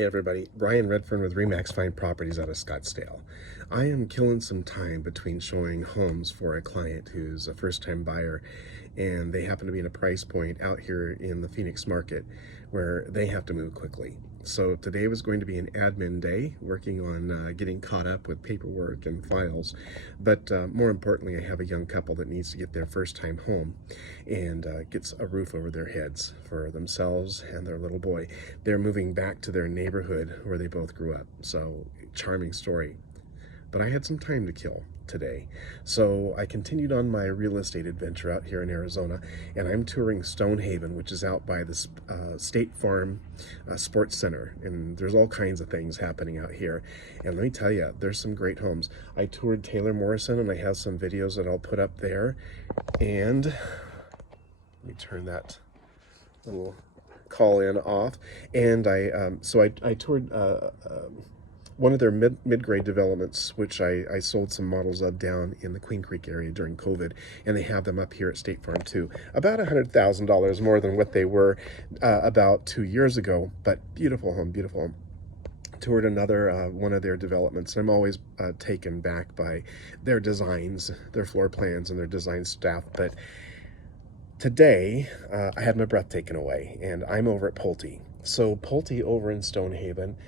Hey everybody, Brian Redfern with Remax Fine Properties out of Scottsdale. I am killing some time between showing homes for a client who's a first-time buyer, and they happen to be in a price point out here in the Phoenix market where they have to move quickly. So today was going to be an admin day, working on getting caught up with paperwork and files. But more importantly, I have a young couple that needs to get their first time home and gets a roof over their heads for themselves and their little boy. They're moving back to their neighborhood where they both grew up. So charming story. But I had some time to kill today. So I continued on my real estate adventure out here in Arizona, and I'm touring Stonehaven, which is out by the State Farm Sports Center. And there's all kinds of things happening out here. And let me tell you, there's some great homes. I toured Taylor Morrison, and I have some videos that I'll put up there. And let me turn that little call in off. And I toured one of their mid-grade developments, which I sold some models of down in the Queen Creek area during COVID, and they have them up here at State Farm too. About $100,000 more than what they were about 2 years ago, but beautiful home, beautiful home. Toured another one of their developments. I'm always taken back by their designs, their floor plans, and their design staff, but today, I had my breath taken away, and I'm over at Pulte. So Pulte over in Stonehaven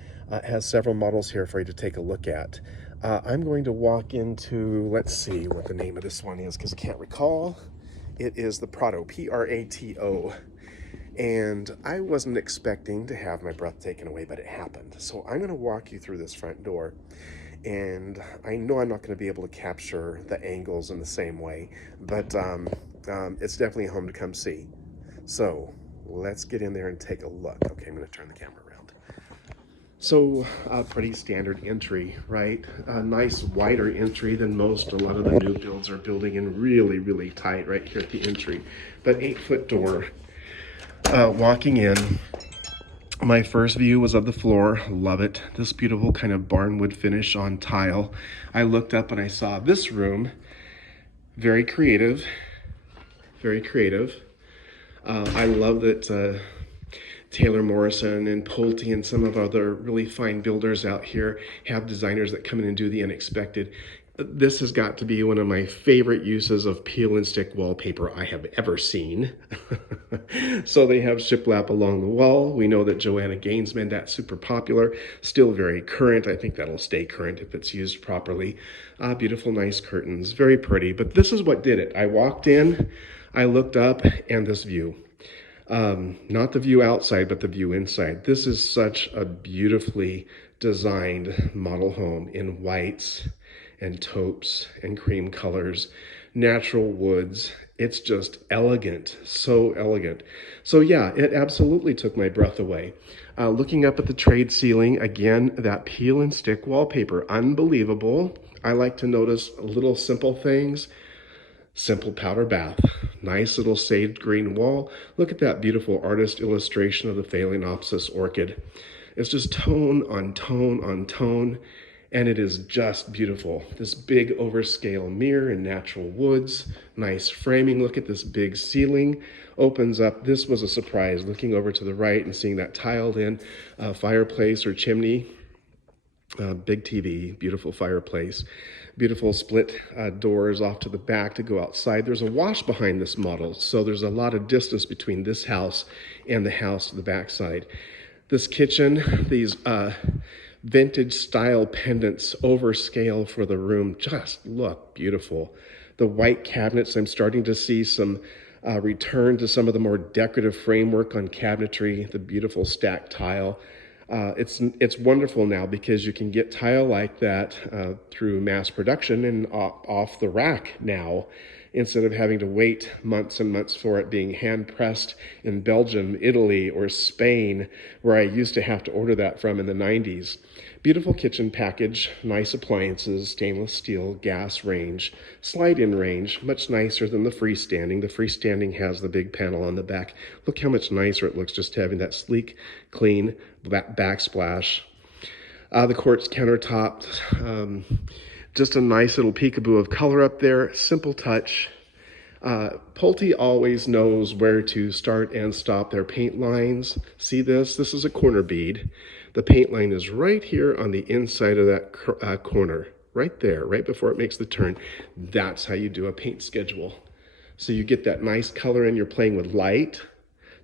has several models here for you to take a look at. I'm going to walk into, let's see what the name of this one is, because I can't recall. It is the Prato, P-R-A-T-O. And I wasn't expecting to have my breath taken away, but it happened. So I'm going to walk you through this front door. And I know I'm not going to be able to capture the angles in the same way, but it's definitely a home to come see. So let's get in there and take a look. Okay, I'm going to turn the camera around. So pretty standard entry, right? A nice wider entry than most. A lot of the new builds are building in really, really tight right here at the entry. But 8-foot door. Walking in, my first view was of the floor. Love it. This beautiful kind of barnwood finish on tile. I looked up and I saw this room. Very creative. Very creative. I love that Taylor Morrison and Pulte and some of other really fine builders out here have designers that come in and do the unexpected. This has got to be one of my favorite uses of peel and stick wallpaper I have ever seen. So they have shiplap along the wall. We know that Joanna Gaines made that super popular, still very current. I think that'll stay current if it's used properly. Beautiful, nice curtains, very pretty. But this is what did it. I walked in, I looked up, and this view. Not the view outside, but the view inside. This is such a beautifully designed model home in whites and taupes and cream colors, natural woods. It's just elegant, so elegant. So yeah, it absolutely took my breath away. Looking up at the trade ceiling, again, that peel and stick wallpaper, unbelievable. I like to notice little simple things. Simple powder bath, nice little sage green wall. Look at that beautiful artist illustration of the Phalaenopsis orchid. It's just tone on tone on tone, and it is just beautiful. This big overscale mirror in natural woods, nice framing. Look at this big ceiling, opens up. This was a surprise, looking over to the right and seeing that tiled in fireplace or chimney. Big TV, beautiful fireplace, beautiful split doors off to the back to go outside. There's a wash behind this model, so there's a lot of distance between this house and the house to the backside. This kitchen, these vintage style pendants, overscale for the room, just look beautiful. The white cabinets, I'm starting to see some return to some of the more decorative framework on cabinetry, the beautiful stacked tile. It's wonderful now because you can get tile like that through mass production and off the rack now, instead of having to wait months and months for it being hand pressed in Belgium, Italy, or Spain, where I used to have to order that from in the 90s. Beautiful kitchen package, nice appliances, stainless steel, gas range, slide-in range, much nicer than the freestanding. The freestanding has the big panel on the back. Look how much nicer it looks just having that sleek, clean backsplash. The quartz countertop, just a nice little peekaboo of color up there, simple touch. Pulte always knows where to start and stop their paint lines. See this? This is a corner bead. The paint line is right here on the inside of that corner, right there, right before it makes the turn. That's how you do a paint schedule. So you get that nice color and you're playing with light.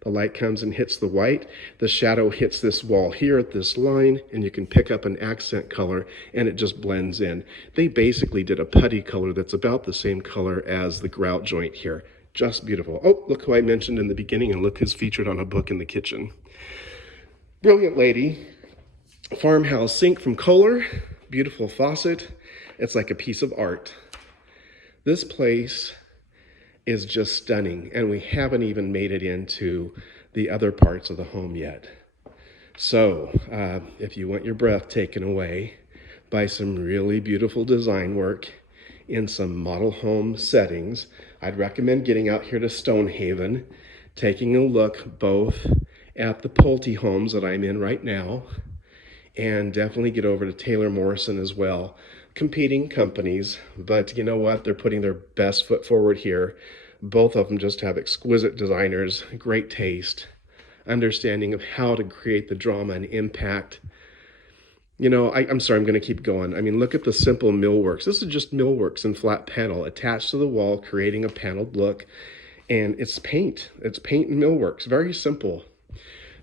The light comes and hits the white. The shadow hits this wall here at this line, and you can pick up an accent color, and it just blends in. They basically did a putty color that's about the same color as the grout joint here. Just beautiful. Oh, look who I mentioned in the beginning, and look who's featured on a book in the kitchen. Brilliant lady. Farmhouse sink from Kohler. Beautiful faucet. It's like a piece of art. This place is just stunning, and we haven't even made it into the other parts of the home yet. So if you want your breath taken away by some really beautiful design work in some model home settings, I'd recommend getting out here to Stonehaven, taking a look both at the Pulte homes that I'm in right now, and definitely get over to Taylor Morrison as well. Competing companies, but you know what? They're putting their best foot forward here. Both of them just have exquisite designers, great taste, understanding of how to create the drama and impact. You know, I'm sorry, I'm going to keep going. I mean, look at the simple millworks. This is just millworks and flat panel attached to the wall, creating a paneled look. And it's paint. It's paint and millworks. Very simple.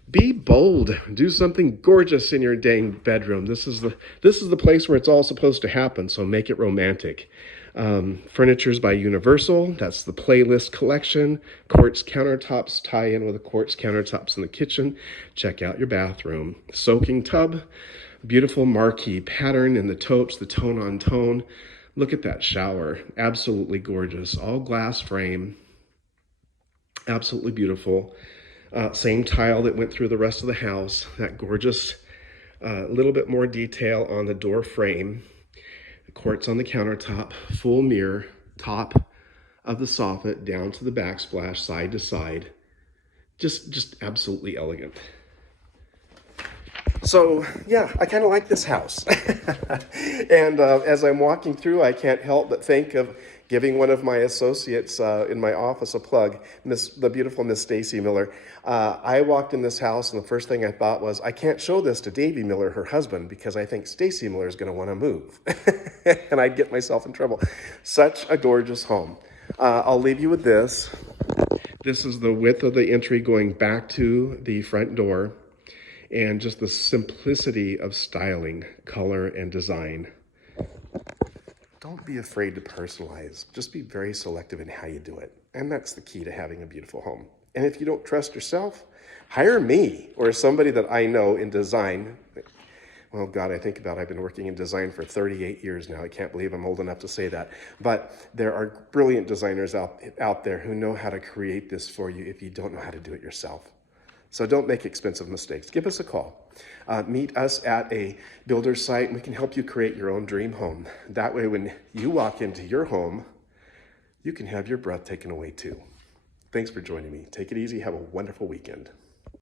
Be bold. Do something gorgeous in your dang bedroom. This is the place where it's all supposed to happen, so make it romantic. Furniture's by Universal. That's the Playlist collection. Quartz countertops tie in with the quartz countertops in the kitchen. Check out your bathroom. Soaking tub. Beautiful marquee pattern in the totes, the tone on tone. Look at that shower. Absolutely gorgeous. All glass frame. Absolutely beautiful. Same tile that went through the rest of the house. That gorgeous little bit more detail on the door frame. Quartz on the countertop. Full mirror. Top of the soffit down to the backsplash, side to side. Just absolutely elegant. So yeah, I kind of like this house. And as I'm walking through, I can't help but think of giving one of my associates in my office a plug, the beautiful Miss Stacy Miller. I walked in this house, and the first thing I thought was, I can't show this to Davy Miller, her husband, because I think Stacy Miller is going to want to move. And I'd get myself in trouble. Such a gorgeous home. I'll leave you with this. This is the width of the entry going back to the front door, and just the simplicity of styling, color, and design. Don't be afraid to personalize. Just be very selective in how you do it. And that's the key to having a beautiful home. And if you don't trust yourself, hire me or somebody that I know in design. Well, God, I've been working in design for 38 years now. I can't believe I'm old enough to say that. But there are brilliant designers out there who know how to create this for you if you don't know how to do it yourself. So don't make expensive mistakes. Give us a call. Meet us at a builder site, and we can help you create your own dream home. That way, when you walk into your home, you can have your breath taken away too. Thanks for joining me. Take it easy. Have a wonderful weekend.